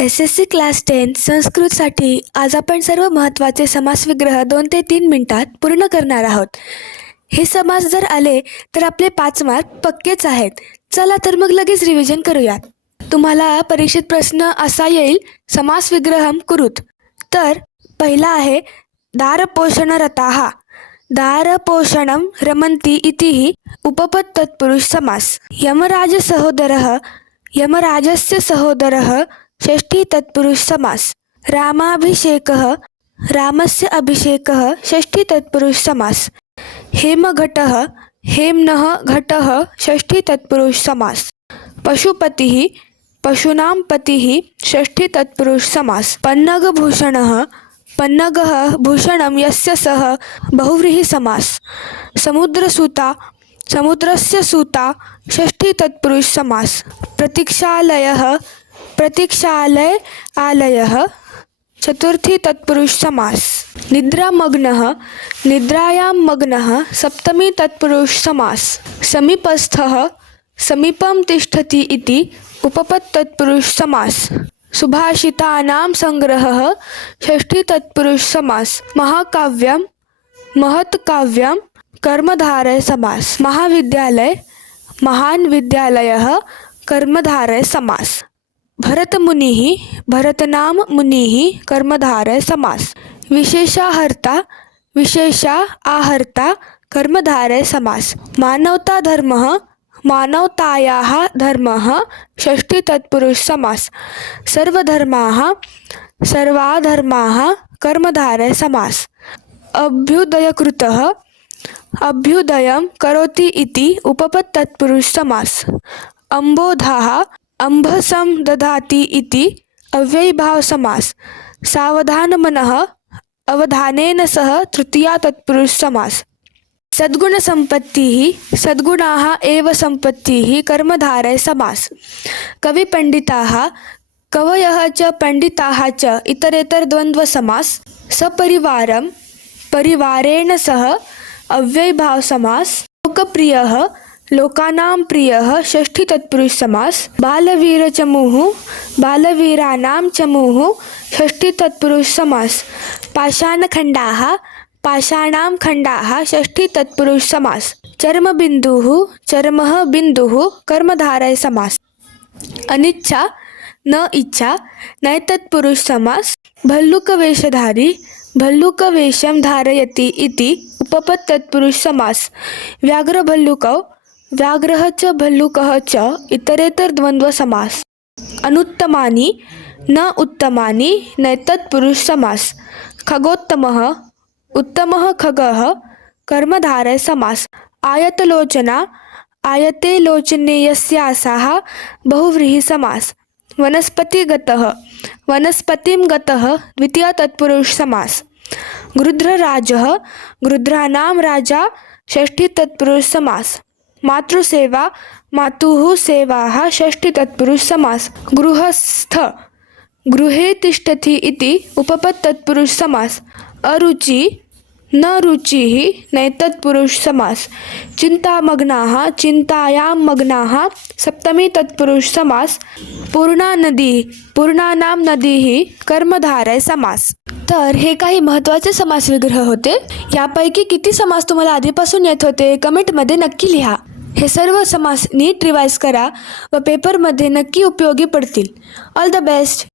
SSC class 10 संस्कृतसाठी आज आपण सर्व महत्त्वाचे समासविग्रह 2 ते 3 मिनिटात पूर्ण करणार आहोत. हे समास जर आले तर आपले 5 मार्क पक्केच आहेत. चला तर मग लगेच रिव्हिजन करूयात. तुम्हाला परीक्षेत प्रश्न असा येईल, समासविग्रहम कुरुत. तर पहिला आहे दारपोषणरताः. दारपोषणं रमन्ति इति उपपद तत्पुरुष समास. यमराजसहोदरः, यमराजस्य सहोदरः षष्ठी तत्पुरुष समास. रामाभिषेकः, रामस्य अभिषेकः षष्ठी तत्पुरुष समास. हेमघटः, हेम्नः घटः षष्ठी तत्पुरुष समास. पशुपतिः, पशूनां पतिः षष्ठी तत्पुरुष समास. पन्नगभूषणः, पन्नगः भूषणं यस्य सः बहुव्रीहि समास. समुद्रसूता, समुद्रस्य सूता षष्ठी तत्पुरुष समास. प्रतीक्षालयः, प्रतीक्षालय आलयः चतुर्थी तत्पुरुष समास. निद्रामग्नः, निद्रायां मग्नः सप्तमी तत्पुरुष समास. समीपस्थः, समीपं तिष्ठति इति उपपद तत्पुरुष समास. सुभाषितानां संग्रहः षष्ठी तत्पुरुष समास. महाकाव्यं, महत्काव्यं कर्मधारय समास. महाविद्यालय, महान् विद्यालयः कर्मधारय समास. भरतमुनिः, भरतनाम मुनिः कर्मधारय समास. विशेषाहर्ता, विशेषा आहर्ता कर्मधारय समास. मानवता धर्मः, मानवतायाः धर्मः षष्ठी तत्पुरुष समास. सर्वधर्माः, सर्वाधर्माः कर्मधारय समास. अभ्युदयकृतः, अभ्युदयं करोति इति उपपद तत्पुरुष समास. अम्बोधाः, अम्भसं दधाति इति अव्ययीभाव समास. सावधानमनः, अवधानेन सह तृतीया तत्पुरुष समास. सद्गुणसम्पत्तिः, सद्गुणाः एव सम्पत्तिः कर्मधारय समास. कविपण्डिताः, कवयः च पंडिताः च इतरेतर द्वन्द्व समास. सपरिवारं, परिवारेण सह अव्ययीभाव समास. लोकप्रियः, लोकानां प्रियः षष्ठी तत्पुरुष समास. बालवीरचमूः, बालवीराणां चमूः षष्ठी तत्पुरुष समास. पाषाणखण्डाः, पाषाणां खण्डाः षष्ठी तत्पुरुष समास. चर्मबिन्दुः, चर्मः बिन्दुः कर्मधारय समास. अनिच्छा, न इच्छा नैतत्पुरुष समास. भल्लुकवेषधारी, भल्लुकवेषं धारयति इति उपपद तत्पुरुष समास. व्याघ्रभल्लुकौ, व्याघ्रः च भल्लुकः च इतरेतर द्वन्द्व समास. अनुत्तमानि, न उत्तमानि नैतत्पुरुष समास. खगोत्तमः, उत्तमः खगः कर्मधारय समास. आयतलोचना, आयते लोचने यस्यासाः बहुव्रीहि समास. वनस्पतिगतः, वनस्पतिं गतः द्वितीय तत्पुरुष समास. गृध्रराजः, गृध्राणां राजा षष्ठी तत्पुरुष समास. मातृसेवा, मातुः सेवाः षष्ठी तत्पुरुष समास. गृहस्थ, गृहे तिष्ठति इति उपपद तत्पुरुष समास. अरुचि, न रुचिः नैतत्पुरुष समास. चिन्तामग्नाः, चिन्तायां मग्नाः सप्तमी तत्पुरुष समास. पूर्णा नदी, पूर्णानां नदीः कर्मधारय समास. तर हे काही महत्त्वाचे समासविग्रह होते. यापैकी किती समास तुम्हाला आधीपासून येत होते कमेंटमध्ये नक्की लिहा. हे सर्व समास नीट रिवाइज करा व पेपरमध्ये नक्की उपयोगी पडतील. All the best.